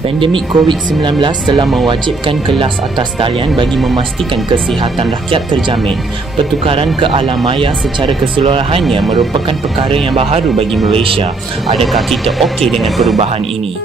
Pandemik COVID-19 telah mewajibkan kelas atas talian bagi memastikan kesihatan rakyat terjamin. Pertukaran ke alam maya secara keseluruhannya merupakan perkara yang baharu bagi Malaysia. Adakah kita okey dengan perubahan ini?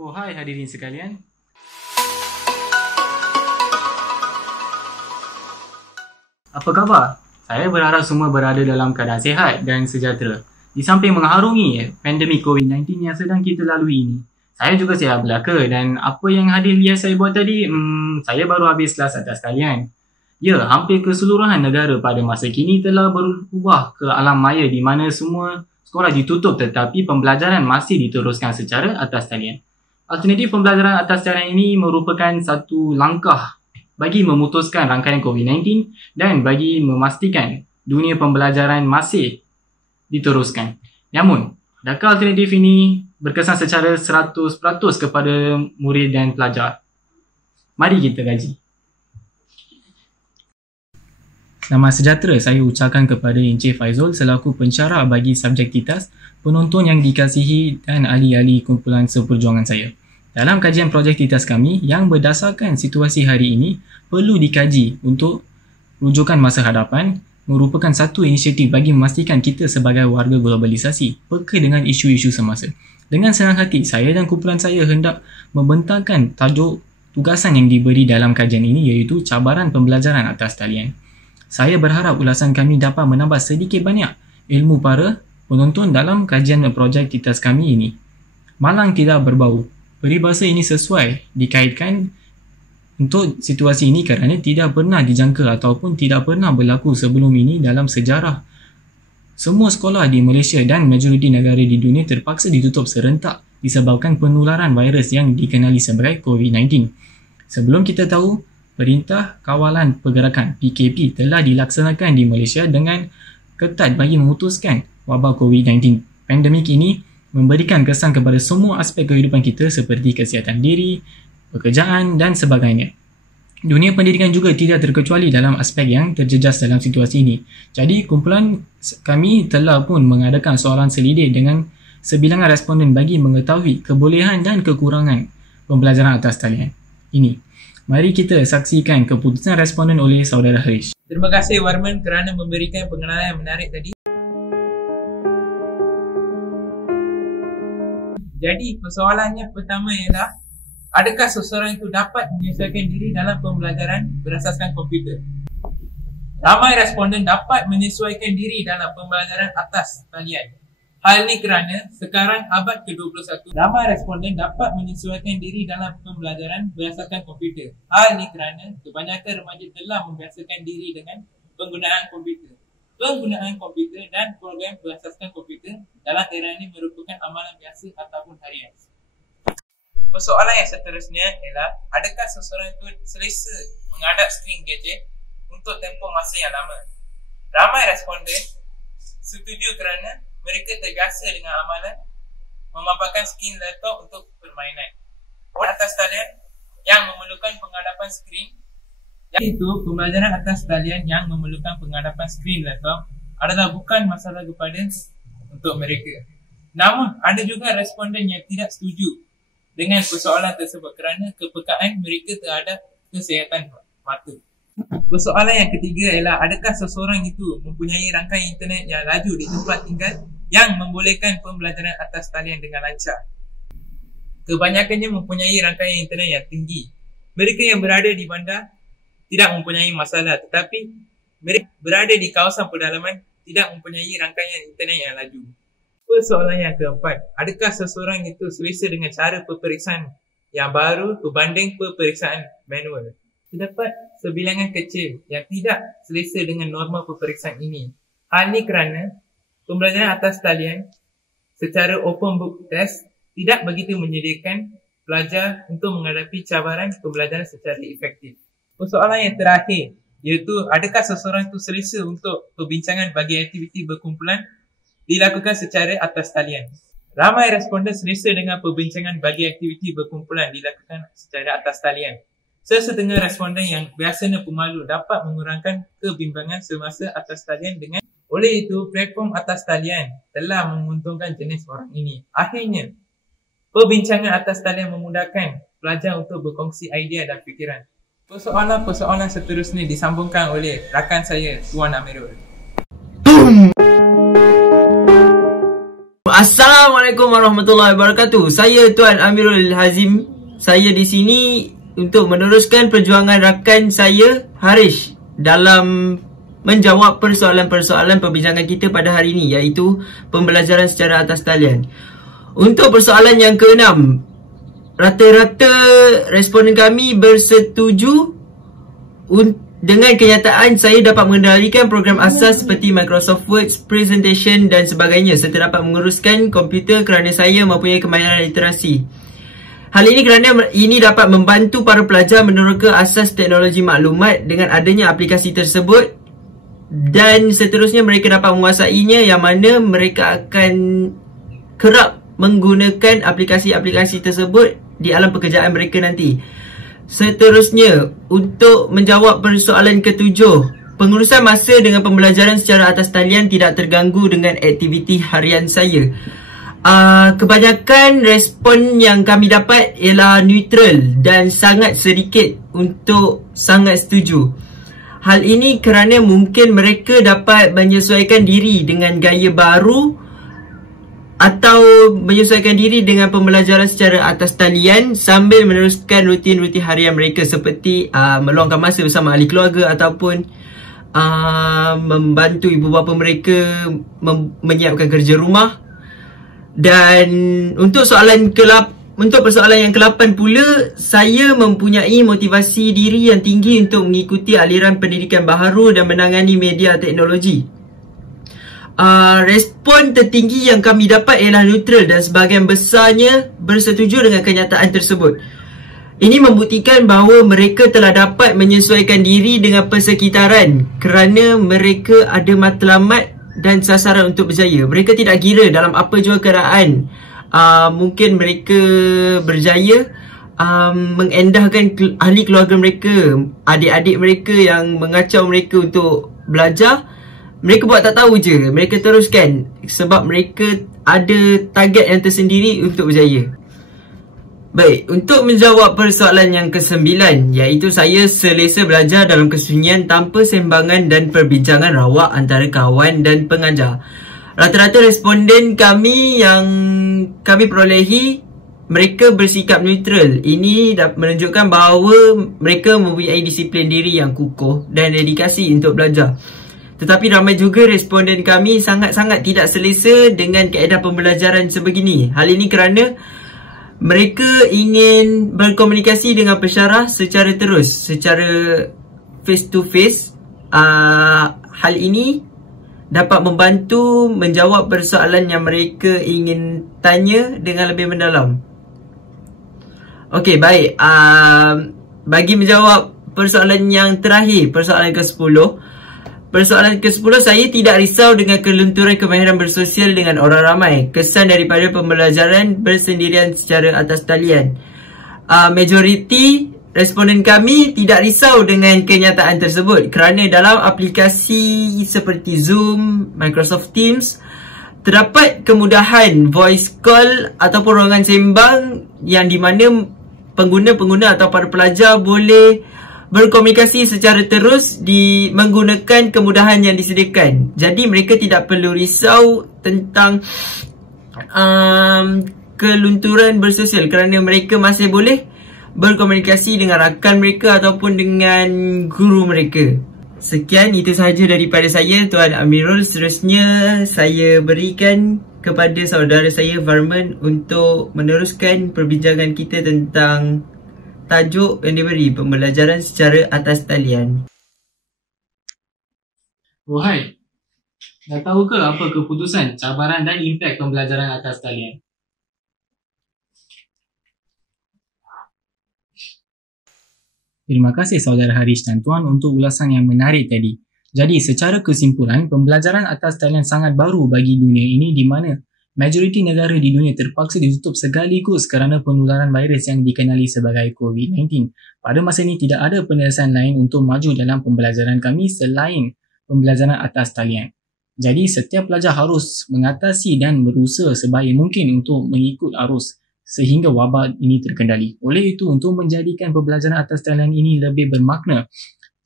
Oh, hai hadirin sekalian. Apa khabar? Saya berharap semua berada dalam keadaan sihat dan sejahtera. Di samping mengharungi pandemik COVID-19 yang sedang kita lalui ini, saya juga sihat belaka dan apa yang hadir lihat saya buat tadi, saya baru habis kelas atas talian. Ya, hampir keseluruhan negara pada masa kini telah berubah ke alam maya di mana semua sekolah ditutup tetapi pembelajaran masih diteruskan secara atas talian. Alternatif pembelajaran atas talian ini merupakan satu langkah bagi memutuskan rangkaian COVID-19 dan bagi memastikan dunia pembelajaran masih diteruskan. Namun, adakah alternatif ini berkesan secara 100% kepada murid dan pelajar? Mari kita kaji. Selamat sejahtera saya ucapkan kepada Encik Faizul selaku pensyarah bagi subjektivitas, penonton yang dikasihi dan ahli-ahli kumpulan seperjuangan saya. Dalam kajian projektivitas kami yang berdasarkan situasi hari ini perlu dikaji untuk rujukan masa hadapan merupakan satu inisiatif bagi memastikan kita sebagai warga globalisasi peka dengan isu-isu semasa. Dengan senang hati, saya dan kumpulan saya hendak membentangkan tajuk tugasan yang diberi dalam kajian ini iaitu cabaran pembelajaran atas talian. Saya berharap ulasan kami dapat menambah sedikit banyak ilmu para penonton dalam kajian projektivitas kami ini. Malang tidak berbau. Peribahasa ini sesuai dikaitkan untuk situasi ini kerana tidak pernah dijangka ataupun tidak pernah berlaku sebelum ini dalam sejarah. Semua sekolah di Malaysia dan majoriti negara di dunia terpaksa ditutup serentak disebabkan penularan virus yang dikenali sebagai COVID-19. Sebelum kita tahu, Perintah Kawalan Pergerakan PKP telah dilaksanakan di Malaysia dengan ketat bagi memutuskan wabak COVID-19. Pandemik ini memberikan kesan kepada semua aspek kehidupan kita seperti kesihatan diri, pekerjaan dan sebagainya. Dunia pendidikan juga tidak terkecuali dalam aspek yang terjejas dalam situasi ini. Jadi, kumpulan kami telah pun mengadakan soalan selidik dengan sebilangan responden bagi mengetahui kebolehan dan kekurangan pembelajaran atas talian ini. Mari kita saksikan keputusan responden oleh saudara Harish. Terima kasih Warman kerana memberikan pengenalan yang menarik tadi. Jadi persoalannya pertama ialah adakah seseorang itu dapat menyesuaikan diri dalam pembelajaran berasaskan komputer? Ramai responden dapat menyesuaikan diri dalam pembelajaran atas talian. Hal ini kerana sekarang abad ke-21, ramai responden dapat menyesuaikan diri dalam pembelajaran berasaskan komputer. Hal ini kerana kebanyakan remaja telah membiasakan diri dengan penggunaan komputer. Penggunaan komputer dan program berasaskan komputer dalam era ini merupakan amalan biasa ataupun harian. Persoalan yang seterusnya ialah adakah seseorang itu selesa menghadap skrin gadget untuk tempoh masa yang lama? Ramai responden setuju kerana mereka terbiasa dengan amalan memaparkan skrin laptop untuk permainan. Orang atas talian yang memerlukan penghadapan skrin, iaitu pembelajaran atas talian yang memerlukan penghadapan skrin laptop adalah bukan masalah kepada untuk mereka. Namun, ada juga responden yang tidak setuju dengan persoalan tersebut kerana kepekaan mereka terhadap kesihatan mata. Persoalan yang ketiga ialah adakah seseorang itu mempunyai rangkaian internet yang laju di tempat tinggal yang membolehkan pembelajaran atas talian dengan lancar. Kebanyakannya mempunyai rangkaian internet yang tinggi. Mereka yang berada di bandar tidak mempunyai masalah, tetapi mereka berada di kawasan pedalaman tidak mempunyai rangkaian internet yang laju. Persoalan yang keempat, adakah seseorang itu selesa dengan cara peperiksaan yang baru berbanding peperiksaan manual? Terdapat sebilangan kecil yang tidak selesa dengan norma peperiksaan ini. Hal ini kerana pembelajaran atas talian secara open book test tidak begitu menyediakan pelajar untuk menghadapi cabaran pembelajaran secara efektif. Persoalan yang terakhir iaitu adakah seseorang itu selesa untuk perbincangan bagi aktiviti berkumpulan dilakukan secara atas talian? Ramai responden selesa dengan perbincangan bagi aktiviti berkumpulan dilakukan secara atas talian. Sesetengah responden yang biasanya pemalu dapat mengurangkan kebimbangan semasa atas talian dengan oleh itu, platform atas talian telah menguntungkan jenis orang ini. Akhirnya, perbincangan atas talian memudahkan pelajar untuk berkongsi idea dan fikiran. Persoalan-persoalan seterusnya disambungkan oleh rakan saya, Tuan Amirul. Assalamualaikum warahmatullahi wabarakatuh. Saya Tuan Amirul Hazim. Saya di sini untuk meneruskan perjuangan rakan saya Harish dalam menjawab persoalan-persoalan perbincangan kita pada hari ini, iaitu pembelajaran secara atas talian. Untuk persoalan yang ke-6, rata-rata responden kami bersetuju dengan kenyataan saya dapat mengendalikan program asas seperti Microsoft Word, presentation dan sebagainya, serta dapat menguruskan komputer kerana saya mempunyai kemahiran literasi. Hal ini kerana ini dapat membantu para pelajar meneroka asas teknologi maklumat dengan adanya aplikasi tersebut, dan seterusnya mereka dapat menguasainya, yang mana mereka akan kerap menggunakan aplikasi-aplikasi tersebut di alam pekerjaan mereka nanti. Seterusnya, untuk menjawab persoalan ke-7, pengurusan masa dengan pembelajaran secara atas talian tidak terganggu dengan aktiviti harian saya. Kebanyakan respon yang kami dapat ialah neutral dan sangat sedikit untuk sangat setuju. Hal ini kerana mungkin mereka dapat menyesuaikan diri dengan gaya baru atau menyesuaikan diri dengan pembelajaran secara atas talian sambil meneruskan rutin-rutin harian mereka, seperti meluangkan masa bersama ahli keluarga ataupun membantu ibu bapa mereka menyiapkan kerja rumah. Dan untuk persoalan yang ke-8 pula, saya mempunyai motivasi diri yang tinggi untuk mengikuti aliran pendidikan baharu dan menangani media teknologi. Respon tertinggi yang kami dapat ialah neutral dan sebahagian besarnya bersetuju dengan kenyataan tersebut. Ini membuktikan bahawa mereka telah dapat menyesuaikan diri dengan persekitaran kerana mereka ada matlamat dan sasaran untuk berjaya. Mereka tidak kira dalam apa jua keadaan. Mungkin mereka berjaya mengendahkan ahli keluarga mereka, adik-adik mereka yang mengacau mereka untuk belajar. Mereka buat tak tahu je, mereka teruskan sebab mereka ada target yang tersendiri untuk berjaya. Baik, untuk menjawab persoalan yang ke-9, iaitu saya selesa belajar dalam kesunyian tanpa sembangan dan perbincangan rawak antara kawan dan pengajar. Rata-rata responden kami yang kami perolehi, mereka bersikap neutral. Ini menunjukkan bahawa mereka mempunyai disiplin diri yang kukuh dan dedikasi untuk belajar. Tetapi ramai juga responden kami sangat-sangat tidak selesa dengan kaedah pembelajaran sebegini. Hal ini kerana mereka ingin berkomunikasi dengan pensyarah secara terus, secara face to face. Hal ini dapat membantu menjawab persoalan yang mereka ingin tanya dengan lebih mendalam. Okey, baik. Bagi menjawab persoalan yang terakhir, persoalan ke-10. Persoalan ke-10, saya tidak risau dengan kelunturan kemahiran bersosial dengan orang ramai. Kesan daripada pembelajaran bersendirian secara atas talian. Majoriti responden kami tidak risau dengan kenyataan tersebut kerana dalam aplikasi seperti Zoom, Microsoft Teams, terdapat kemudahan voice call ataupun ruangan sembang yang di mana pengguna-pengguna atau para pelajar boleh berkomunikasi secara terus menggunakan kemudahan yang disediakan. Jadi mereka tidak perlu risau tentang kelunturan bersosial kerana mereka masih boleh berkomunikasi dengan rakan mereka ataupun dengan guru mereka. Sekian, itu sahaja daripada saya, Tuan Amirul. Seterusnya saya berikan kepada saudara saya Varman untuk meneruskan perbincangan kita tentang tajuk yang diberi, pembelajaran secara atas talian. Wahai, dah tahu ke apa keputusan, cabaran dan impak pembelajaran atas talian? Terima kasih saudara Harish dan Tuan untuk ulasan yang menarik tadi. Jadi secara kesimpulan, pembelajaran atas talian sangat baru bagi dunia ini di mana majoriti negara di dunia terpaksa ditutup sekaligus kerana penularan virus yang dikenali sebagai COVID-19. Pada masa ini tidak ada penyelesaian lain untuk maju dalam pembelajaran kami selain pembelajaran atas talian. Jadi setiap pelajar harus mengatasi dan berusaha sebaik mungkin untuk mengikut arus sehingga wabak ini terkendali. Oleh itu, untuk menjadikan pembelajaran atas talian ini lebih bermakna,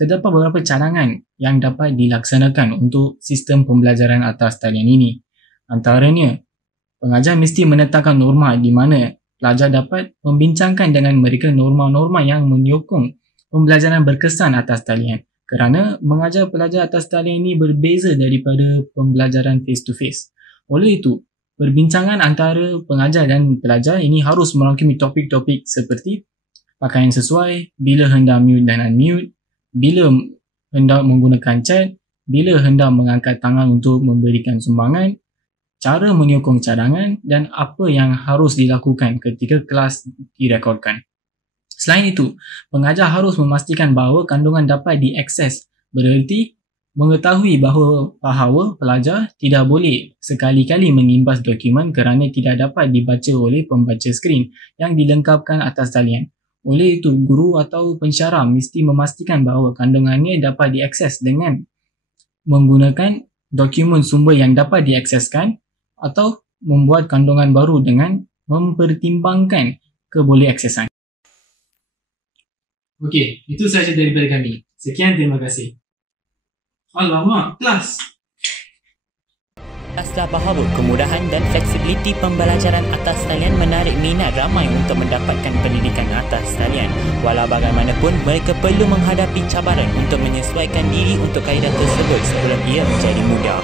terdapat beberapa cadangan yang dapat dilaksanakan untuk sistem pembelajaran atas talian ini. Antaranya, pengajar mesti menetapkan norma di mana pelajar dapat membincangkan dengan mereka norma-norma yang menyokong pembelajaran berkesan atas talian. Kerana mengajar pelajar atas talian ini berbeza daripada pembelajaran face-to-face. Oleh itu, perbincangan antara pengajar dan pelajar ini harus merangkumi topik-topik seperti pakaian sesuai, bila hendak mute dan unmute, bila hendak menggunakan chat, bila hendak mengangkat tangan untuk memberikan sumbangan, cara menyokong cadangan dan apa yang harus dilakukan ketika kelas direkodkan. Selain itu, pengajar harus memastikan bahawa kandungan dapat diakses, bererti mengetahui bahawa pelajar tidak boleh sekali-kali mengimbas dokumen kerana tidak dapat dibaca oleh pembaca skrin yang dilengkapkan atas talian. Oleh itu, guru atau pensyarah mesti memastikan bahawa kandungannya dapat diakses dengan menggunakan dokumen sumber yang dapat diakseskan atau membuat kandungan baru dengan mempertimbangkan kebolehaksesan. Okey, itu sahaja daripada kami. Sekian, terima kasih. Alamak, kelas! Jelaslah bahawa kemudahan dan fleksibiliti pembelajaran atas talian menarik minat ramai untuk mendapatkan pendidikan atas talian. Walau bagaimanapun, mereka perlu menghadapi cabaran untuk menyesuaikan diri untuk kaedah tersebut sebelum ia menjadi mudah.